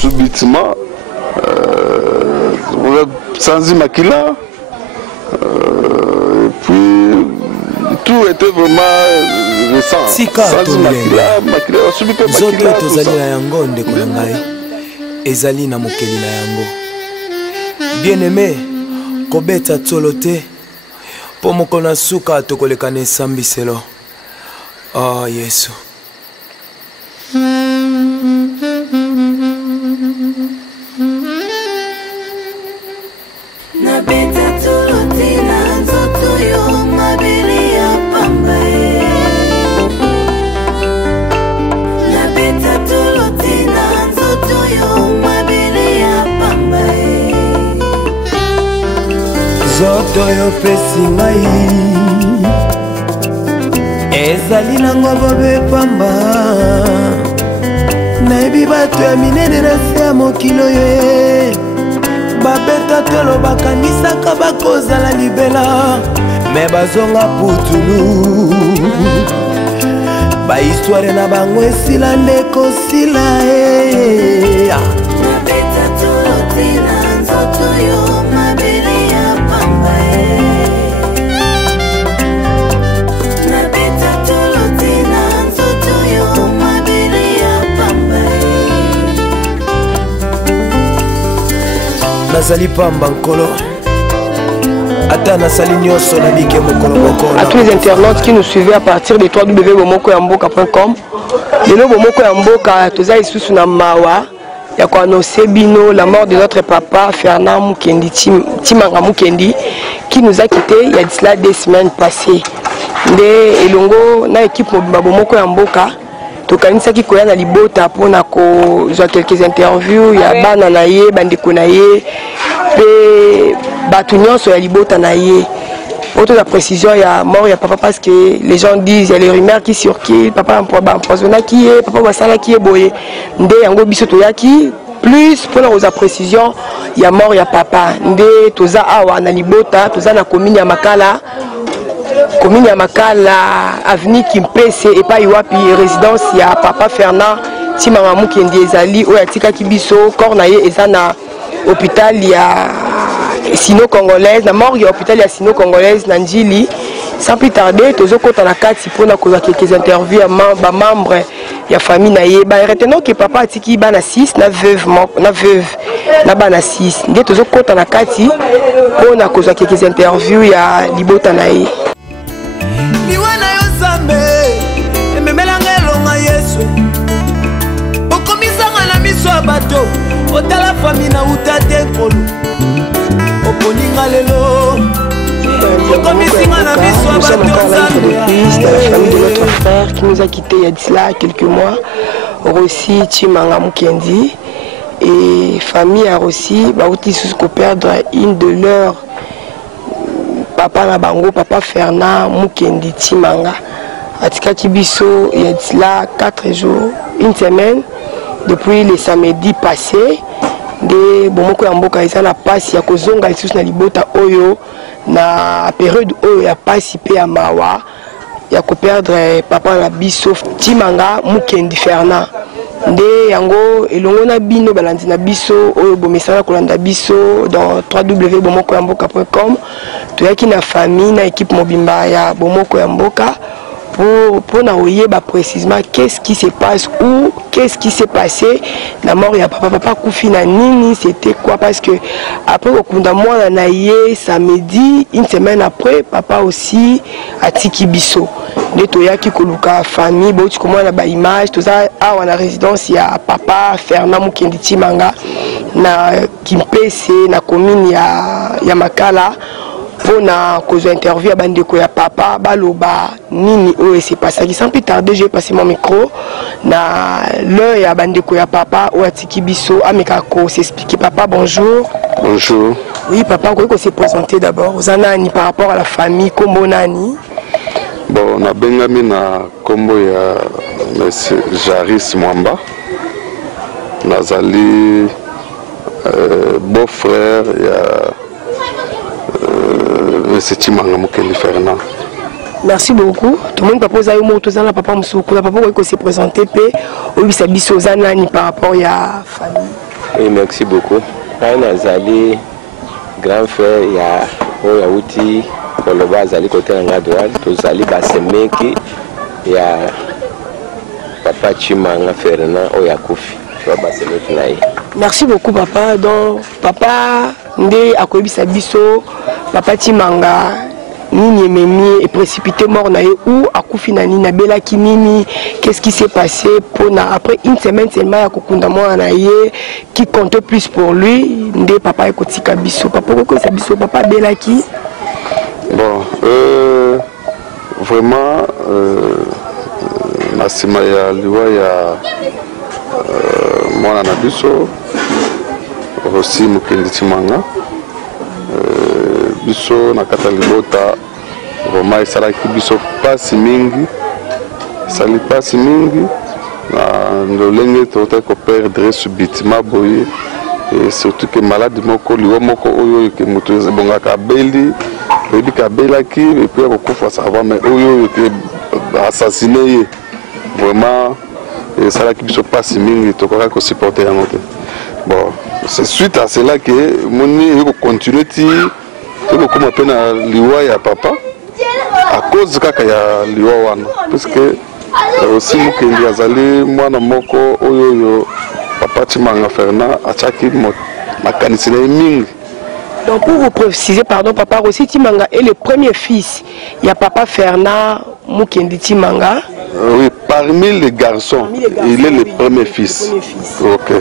subitement sans Makila. Et puis tout était vraiment récent. Sans Makila, Zoto tozali na yango ndeko na ngai. Ezali na mokeli na yango. Bien-aimé, kobeta tsolote. Po moko na suka tokoleka na esambiselo. Oh Yesu. Zoto yo pesi ngai ezali nango bobe pamba nayebi bato ya minene na se ya mokilo ye babeta tolo bakanisaka bakozala libela me bazonga putulu bahistoire na bango esila nde kosila e nabeta tolo tina nzoto yo mabele ya pamba nabeta tolo tina nzoto yo mabele ya pamba nazali pamba nkolo. À tous les internautes qui nous suivaient à partir de www.bomokoyamboka.com. Le Bomoko Yamboka, tous les sous na mawa, ya kwa no sebino la mort de notre papa Fernand Mukendi Timanga Mukendi qui nous a quitté il y a cela 2 semaines passées. Nde elongo na équipe Bomoko Yamboka tokanisa ki koya na libota pona ko za quelques interviews ya bana na ye bandeko na ye pe batu nyonso ya libota na ye. Autre la précision, il y a mort, il y a papa parce que les gens disent, il y a les rumeurs qui circulent, papa empoisonna qui est, papa wasala qui est boyé. Nde yango bisoto yaki plus pour la précision, il y a mort, il y a papa. Nde toza awa na libota, toza na commune ya Makala. Commune ya Makala avenue Kimpese et pas Iwapi résidence il y a papa Fernand Timanga Mukendi ezali o yatika kibiso cornaye ezana hôpital il y a sino-congolaise, la mort du hôpital ya sino-congolaise Nanjili. Sans plus tarder, tous autres la carte pour quelques interviews à membres de la famille naïe. Retenons que papa tiki bana 6, na veuve na bana 6. Des tous autres la carte pour quelques interviews ya libota naïe. Otala famille na utate kolo. Nous sommes encore à l'église de la famille de notre frère qui nous a quittés il y a cela quelques mois, Rossi Timanga Mukendi, et famille a Rossi, Baouti Sousko perdre une de leurs papa Nabango, papa Fernand Mukendi Timanga. Atika Kibiso, il y a cela 4 jours, une semaine, depuis le samedi passé. De Bomoko Yamboka isa na pasi ya kozonga lisusu na libota oyo na période oyo ya pasi pe ya mawa ya ko perdre papa na biso Timanga Mukendi Fernand. Nde yango elongo na bino balandi na biso oyo bomesana kolanda biso dans www.bomokoyamboka.com. Toyaki na famille na équipe mobimba ya Bomoko Yamboka pour na précisément qu'est-ce qui se passe ou qu'est-ce qui s'est passé la mort ya papa Koufi na nini, c'était quoi, parce que après au kunda moi na ye samedi une semaine après papa aussi a tiki biso de toyaki koluka famille bo tu comment na ba image tout ça a na résidence ya papa Fernand Mukendi Timanga na Kimpese na commune ya Makala. Pour na cause interview à bandeko ya papa baloba nini o s'est passé sans plus tarder j'ai passé mon micro na l'heure ya bandeko ya papa o atiki biso amekako s'expliquer. Papa bonjour. Bonjour. Oui papa quoi se présenter d'abord aux anani par rapport à la famille kombo nani. Bon na bengami na kombo ya monsieur Jaris Mwamba nazali beau-frère ya c'est Timanga Mukendi Fernand. Merci beaucoup. Tout le monde papa Zayo Moto Zala papa Msoukou, papa qui s'est présenté pe oyebisa biso oza nani par rapport ya famille. Oui, merci beaucoup. Quand azali grand frère ya oyo auti koloba azali côté na droite tozali basemeki ya papa Chimanga Fernand oyo akufi basemeki na ye. Merci beaucoup papa. Donc papa nde akoyebisa biso papa Chimanga nini ememi et précipité mort na ye ou akufi na nini nabelaki nini, qu'est-ce qui s'est passé pour na après une semaine seulement ya kokunda mwana na ye qui comptait plus pour lui nde papa ekotika biso papa kokosa biso papa belaki. Bon vraiment na sima ya liwa ya mwana na biso aussi Mukendi Chimanga biso na kata libota vraiment esalaki biso pasi mingi, esali pasi mingi na ndolenge totaki koperdre subitement boye, et surtout que malade moko liwa moko oyo ke moto ebongaka abeli oyebi ka abelaki epuis akokufa sava mais oyo ke assassiné ye vraiment esalaki biso pasi mingi tokokaki kosupporter yango te. Bon, c'est suite à cela que moni ekokontinue ti ekokoma mpe na liwa ya papa à cause kaka ya liwa wana, puisque aussi Mukendi azali mwana moko oyo papa Chimanga Fernand atiaki makanisi na ye mingi. Donc pour vous préciser, pardon papa, aussi Chimanga est le premier fils. Il y a papa Fernand Mukendi Chimanga. Oui, parmi les garçons, il est le premier fils. Ok,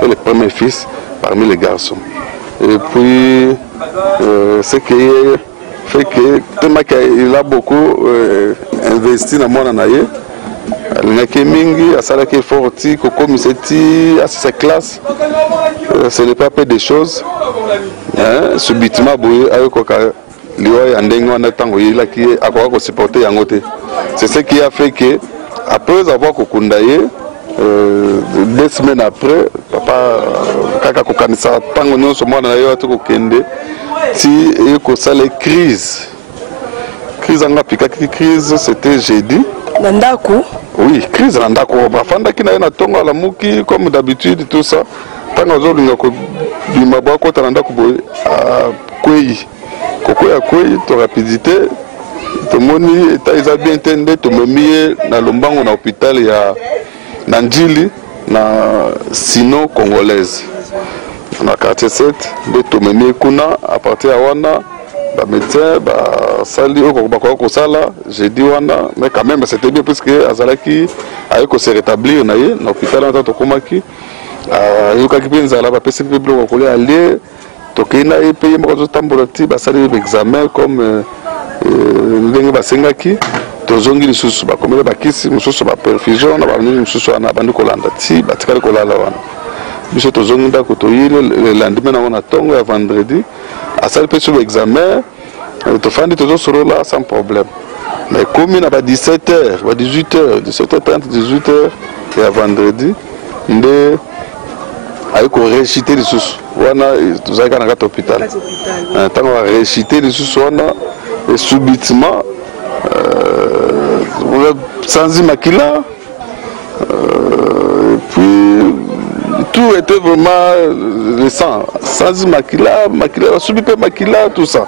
il est le premier fils parmi les garçons. Et puis, ce qui fait que tellement qu'il a beaucoup investi dans mon anaye, il n'a que mingi, à ça là qu'il faut aussi que comme c'est à sa classe, ce n'est pas peu de choses. Subitement, avec liwa ya ndenge wana tango yila ki akoka supporter yango te. C'est ce qui a fait que après avoir kokundaye 2 semaines après papa kaka kokanisa tango nyonso mwana na yo atoko kende ti eko sala crise anga pikaki crise, c'était jeudi Nandako. Oui, crise nandako bafanda ki na na tongo la muki comme d'habitude tout ça tango zo linga ko bima ba ko tanda ko boy kwei koko ya kwei to rapidité to moni eta isa bien tende to memie na lombango na hôpital ya Nanjili na sino congolaise na quartier 7 de to memie kuna à partir ya wana ba médecin ba sali oko ba ko sala j'ai dit wana mais quand même c'était bien parce que azalaki ayeko se rétablir na ye na hôpital en tant komaki yoka kipenza la ba pesi biblo ko le aller tokina e paye mo tambola ti ba sali examen comme ndenge basengaki tozongi lisusu bakomela bakisi mususu ba perfusion na banini mususu na bandi kolanda ti batikali kolala wana biso tozongi ndako toyile le lendemain na wana tongo ya vendredi asali pe sur l'examen tofandi tozo sorola sans problème mais comme na ba 17h ba 18h 17h30 18h ya vendredi nde ayiko réciter lisusu wana tozalaka na kata hôpital tango a réciter lisusu wana et subitement sans makila puis tout était vraiment récent sans makila subi pe makila tout ça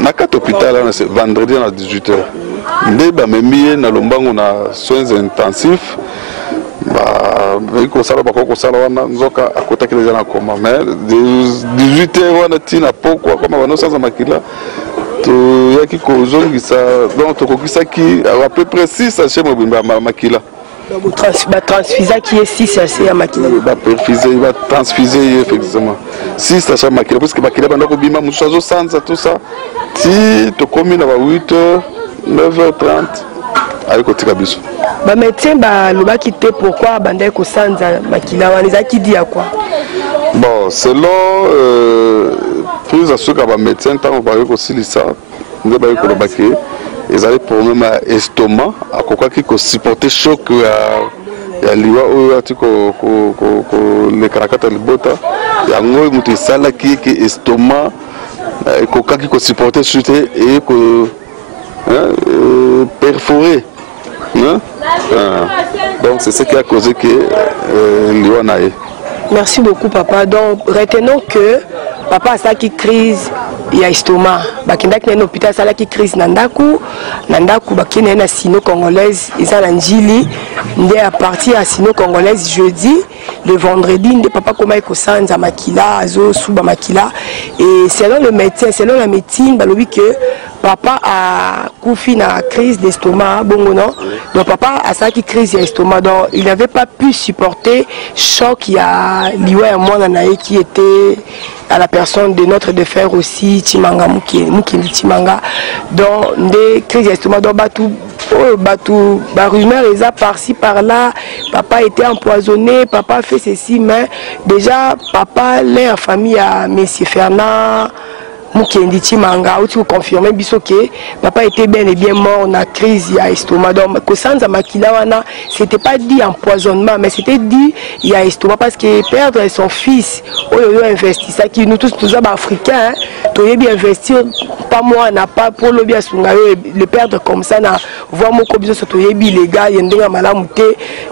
na kata hôpital c'est vendredi à 18h nde ba memie na lombango na soins intensifs ba ko sala ba ko sala wana nzoka akotaki les gens koma mais 18h wana tina poko kama wana sans makila to yaki ko zongisa donc to kokisa ki à peu près 6 sachets mobimba makila donc transfuser qui est 6 sachets ya makila ba perfuser ba transfuser effectivement 6 sachets makila parce que makila banda ko bima musazo sanza tout ça ti to komi na ba 8h 9h30 avec kotika biso ba médecin ba loba kité pourquoi banda ko sanza makila wana zaki dit à quoi. Bon, selon prise à ce que les médecins ont aussi ça, ils ont problème à estomac, à quoi qui supporter choc à liwa ou les caractères de bota, il y a un mot sala qui est estomac, quoi qui supporter chuter et perforé, Donc c'est ce qui a causé que Liwanae. Merci beaucoup papa. Donc retenons que papa a ça qui crise il y a estomac. Bakindaki na hôpital ça qui crise nandaku bakina na sino congolaise ils ont njili ndé à partir à sino congolaise jeudi le vendredi ndé papa comment il kosanza makila azo suba makila et selon le médecin selon la médecine balobi que papa a koufi na crise d'estomac bongo non donc papa a ça qui crise d'estomac donc il n'avait pas pu supporter choc il y a liwa moi nanae qui était à la personne de notre défunt aussi Timanga Mukindi Timanga donc des crises d'estomac donc batou rumeur les a par-ci par-là papa était empoisonné papa a fait ceci mais déjà papa l'est en famille à monsieur Fernand Mukendi Timanga, où tu confirmes que papa était bien et bien mort dans la crise à estomac. Donc, Kosanza Makilawana, c'était pas dit empoisonnement, mais c'était dit il y a estomac parce que perdre son fils, il a investi ça qui nous tous africains, tu as bien investi, pas moi, n'a pas pour le bien le perdre comme ça, na voir mon cobiso sur les illégal, il y a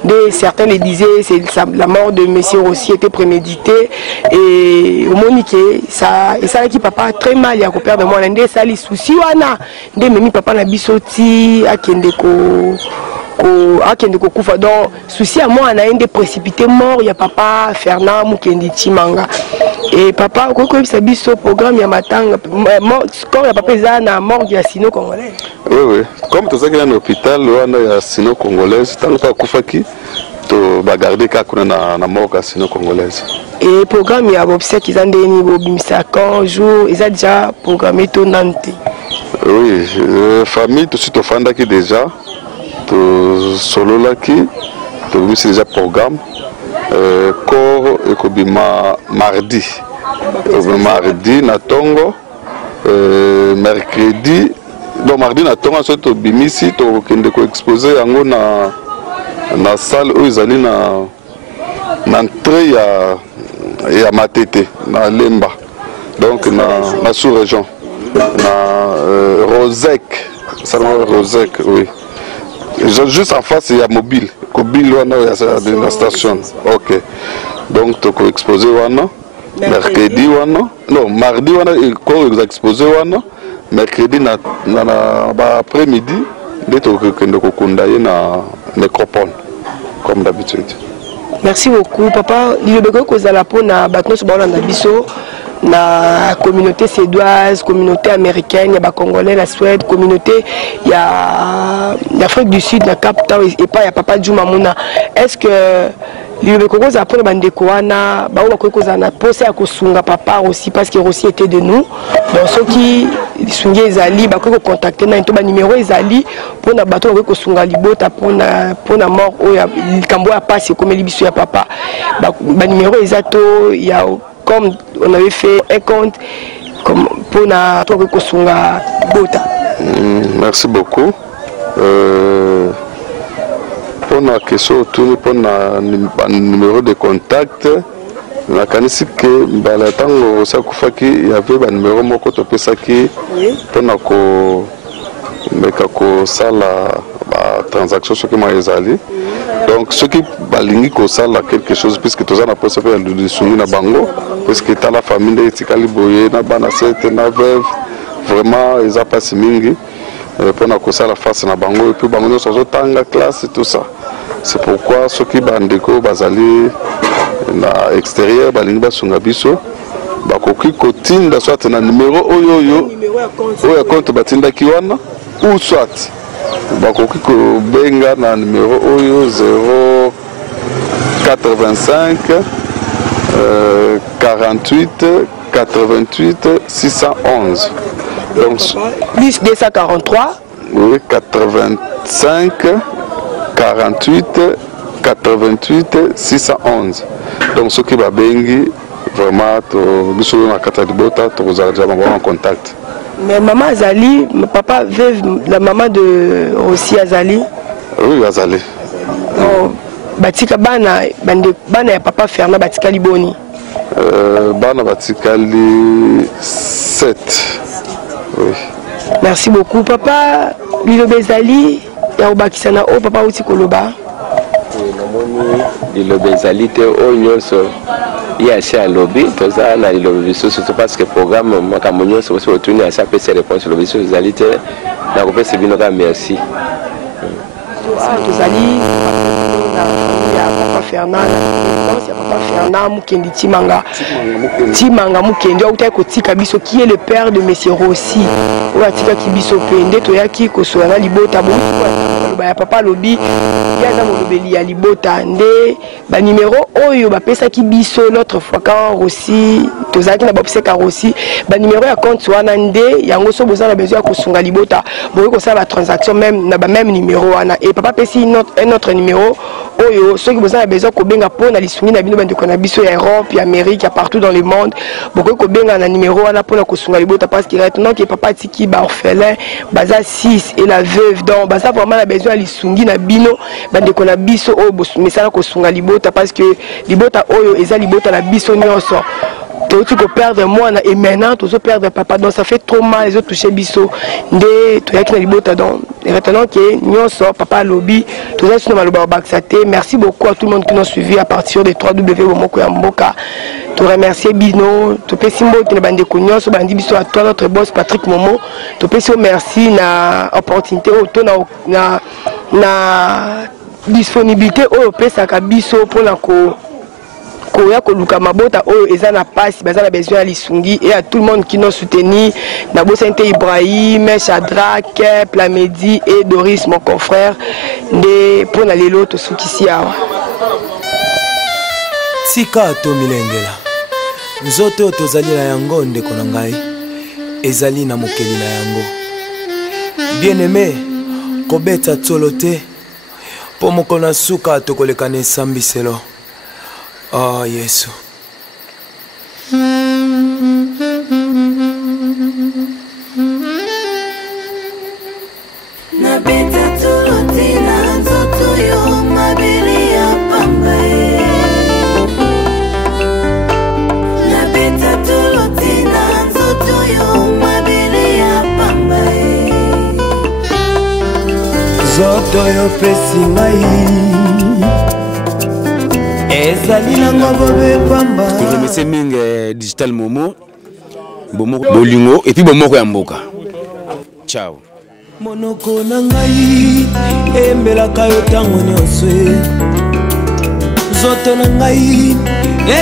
des certains le disaient, c'est la mort de monsieur aussi était préméditée et au Monique, ça et ça qui papa très mal ya ko perdre moi ndé sali souci wana ndé memi papa na bisoti akende ko kufa donc souci à moi na ndé précipité mort ya papa Fernand Mukendi Timanga et papa ko sa biso programme ya matanga quand ya papa za na mort ya sino congolais oui comme tout ça qui est dans l'hôpital wana ya sino congolaise tant que kufaki to bagarder ka kuna na mort ya sino congolaise. Et programme il y a obsèques qui ont des niveaux bimisa quand jour ils ont déjà programmé tout Nantes. Oui, famille tout de suite au fanda qui déjà tout solo là qui tout c'est déjà programme corps et kobima mardi na Tongo mercredi donc mardi na Tongo surtout bimisi to kende ko exposer yango na salle où ils allaient na entrée ya Matete na Lemba donc na sous-région na Rosec ça Rosec oui juste en face il y a mobile wana ya la station OK donc tu peux exposer wana mercredi wana non mardi wana ko exposer wana mercredi na après-midi dès que ko kundaye na nécropole comme d'habitude. Merci beaucoup papa. Il y a cause à la peau na batno sur na biso na communauté suédoise, communauté américaine, il y a congolais, la Suède, communauté il y a l'Afrique du Sud, la Cap Town et pas il y a papa Djouma Mouna. Est-ce que il y a cause à peau na bandekwana, ba ou cause à na posé à kosunga papa aussi parce qu'il aussi était de nous. Donc ceux qui sungi ezali ba ko contacter na ba numéro ezali pour na bato ko kosunga libota pour na mort o ya kambo ya passe comme libiso ya papa ba numéro ezato il y a comme on avait fait un compte comme pour na to ko kosunga bota. Merci beaucoup. Pour la question autour pour le numéro de contact na kanisi que bala tango sakufaki il y avait un numéro moko to pesa ki pour na ko meka ko sala ba transaction ce qui m'a ezali donc ce qui balingi ko sala quelque chose puisque tous en a posé faire de soumis na bango parce que ta la famille etikali boye na bana sete na veuve vraiment ils a pas mingi pour na ko sala face na bango et puis bango no so tanga classe et tout ça c'est pourquoi ceux qui bandeko bazali na extérieur balingi basunga biso bakoki kotinda soit na numéro oyo oyo compte batindaki wana ou soit bakoki ko benga na numéro oyo 085 48 88 611 donc plus 243 oui 85 48 88 611 donc ce qui va bengi vraiment biso na kata libota to déjà en contact. Mais maman Azali, papa veuve la maman de aussi Azali. Oui Azali. Non batika bana ya papa Fernand batika liboni. Bana batika li 7. Oui. Merci beaucoup papa Lilo Bezali. ya obakisana o papa uti koloba namoni liloba ezali te oyo nyonso ye asi alobi toza na liloba bisusu to parce que programme makambo nyonso kosi otuni asi apesi réponse liloba bisusu ezali te nakopesa bino kaka merci tozali na famille ya papa Fernand ya papa Fernand Mukendi Timanga Mukendi auta kotika biso qui est le père de monsieur Rossi oyo atikaki biso pe nde toyaki kosola na libota ya papa lobi ya na molobeli ya libota nde banimero oyo bapesaki biso l'autre fois quand Rossi tozalaki na bapesaka Rossi banimero ya compte wana nde yango so boza na besoin ya kosunga libota bokoki kosala batransaction même na bameme numéro wana et papa pesi un autre numéro oyo soki boza na besoin kobenga mpona lisungi na bino bandeko na biso ya Europe ya Amérique ya partout dans le monde bokoki kobenga na numéro wana mpona kosunga libota parce que maintenant que papa tiki ba orphelin baza 6 et la veuve donc baza vraiment na besoin ya lisungi na bino bandeko na biso oyo mesala kosunga libota parce que libota oyo eza libota na biso nyonso tu peux perdre moi et maintenant tu peux perdre papa donc ça fait trop mal les autres toucher biso nde tu yaki na libota donc retenons que nyonso papa lobby tout ça sur maloba baxate merci beaucoup à tout le monde qui nous a suivi à partir de 3W Bomoko ya Mboka tu remercier Bino tu peux simbo te bande ko nyonso bandi biso à toi notre boss Patrick Momo tu peux merci na opportunité auto na disponibilité au pesa ka biso pour la koya koluka mabota oyo eza na pasi baza na besoin ya lisungi et à tout le monde qui nous soutenu na bosente Ibrahim Shadrack Plamedi et Doris mon confrère de pour na lelo to sukisi awa tika to milengela nzoto tozali na yango ndeko na ngai ezali na mokeli na yango bien aimé kobeta tsolo te po moko na suka tokoleka na esambiselo. Oh, Yesu. Zoto yo pesi ngai Je remercie Ming Digital Momo, Bolingo et puis Bomoko ya Mboka. Ciao. Monoko na ngai embelaka yo ntango nyonso nzoto na ngai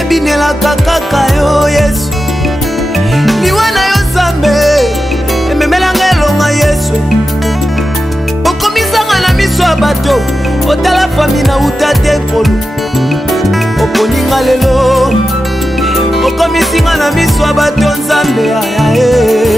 ebinelaka kaka yo Yesu liwa na yo Nzambe ememelanga elonga Yesu okomisanga na miso ya bato otala fami na uta te kolo oponinga lelo okomisinga na miso ya bato Nzambe ayae